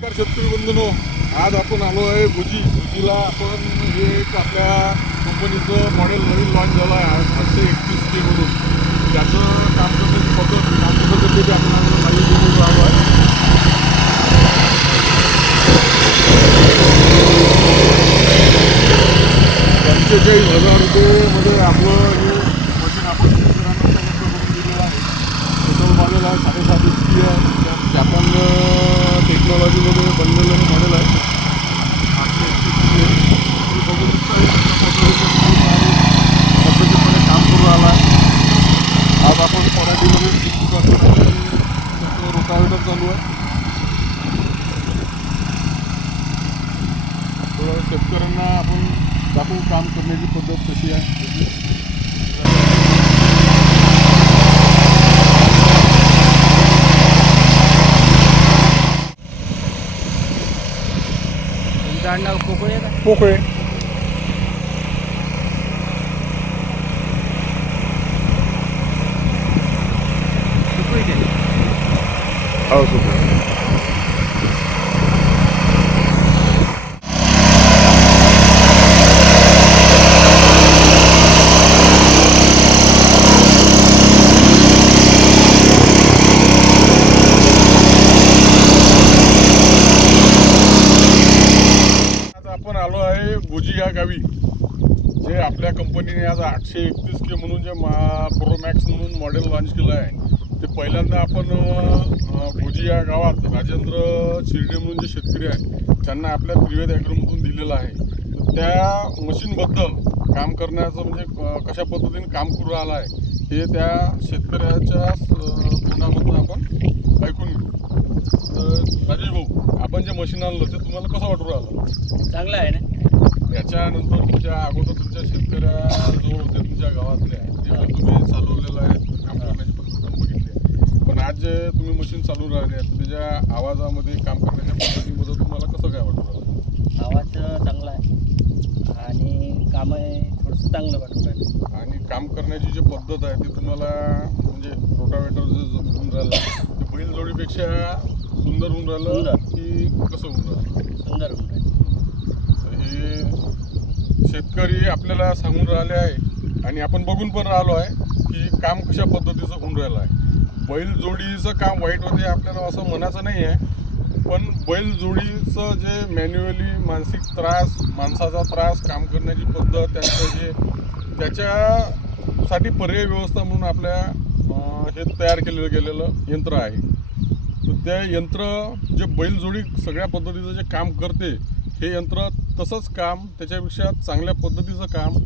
नमस्कार शेतकरी बंधनो आज आपण आलो आहे भुजी. भुजीला आपण हे एक आपल्या कंपनीचं मॉडेल नवीन लॉन्च झालं आहे आठशे एकतीस के म्हणून त्याचं काम करण्याची पद्धत काम करण्यासाठी ते आपण आज लाईव्ह घेऊन राहिलो आहे. पंचेचाळीस हजार रुपयेमध्ये आपलं हे मशीन आपण शेतकऱ्यांना उपलब्ध करून दिलेलं आहे. टोटल मॉडेल आहे टेक्नॉलॉजीमध्ये बनलेलं मॉडेल आहे आठशे तुम्ही बघू शकता काम करू आला आहे. आज आपण पराठीमध्ये रोटावेटर चालू आहे. शेतकऱ्यांना आपण दाखवू काम करण्याची पद्धत कशी आहे. तुमचं आडनाव कोकळे का? पोकळे हो सुपर आज आपण आलो आहे भुजी या गावी जे आपल्या कंपनीने आज आठशे एकतीस के म्हणून जे मा प्रोमॅक्स म्हणून मॉडेल लॉन्च केलं आहे ते पहिल्यांदा आपण अ, या गावात राजेंद्र शिर्डे म्हणून जे शेतकरी आहेत त्यांना आपल्या त्रिवेद ॲग्रोमधून दिलेलं आहे. त्या मशीनबद्दल काम करण्याचं म्हणजे कशा पद्धतीने काम करू राहिलं आहे हे त्या शेतकऱ्याच्या अ, तोंडामधून आपण ऐकून घेऊ तर राजेश भाऊ आपण जे मशीन आणलं ते तुम्हाला कसं वाटू राहिलं? चांगलं आहे ना? याच्यानंतर तुमच्या अगोदर तुमच्या शेतकऱ्याजवळ होते तुमच्या गावातले ते तुम्ही चालवलेलं आहे काम करण्याची पद्धत पण बघितली आहे. पण आज जे तुम्ही मशीन चालू राहिले आहे त्याच्या आवाजामध्ये काम करण्याच्या पद्धतीमध्ये तुम्हाला कसं काय वाटू राहिलं? आवाज चांगला आहे. आणि काम थोडंसं चांगलं वाटून राहिलं. आणि काम करण्याची जी पद्धत आहे ती तुम्हाला म्हणजे रोटावेटर जे ज- होऊन राहिलं ते बैलजोडीपेक्षा सुंदर होऊन राहिलं सुंदर. की कसं होऊन राहिलं? सुंदर होऊन राहिलं. तर हे शेतकरी आपल्याला सांगून राहिले आहे आणि आपण बघून पण राहिलो आहे की काम कशा पद्धतीचं होऊन राहिलं आहे. बैल जोडीचं काम वाईट होते आपल्याला असं म्हणायचं नाही आहे पण बैल जोडीचं जे मॅन्युअली मानसिक त्रास माणसाचा त्रास काम करण्याची पद्धत त्यांचं जे त्याच्यासाठी पर्याय व्यवस्था म्हणून आपल्या अं, हे तयार केलेलं गेलेलं यंत्र आहे. तर ते यंत्र जे बैलजोडी सगळ्या पद्धतीचं जे काम करते हे यंत्र तसंच काम त्याच्यापेक्षा चांगल्या पद्धतीचं काम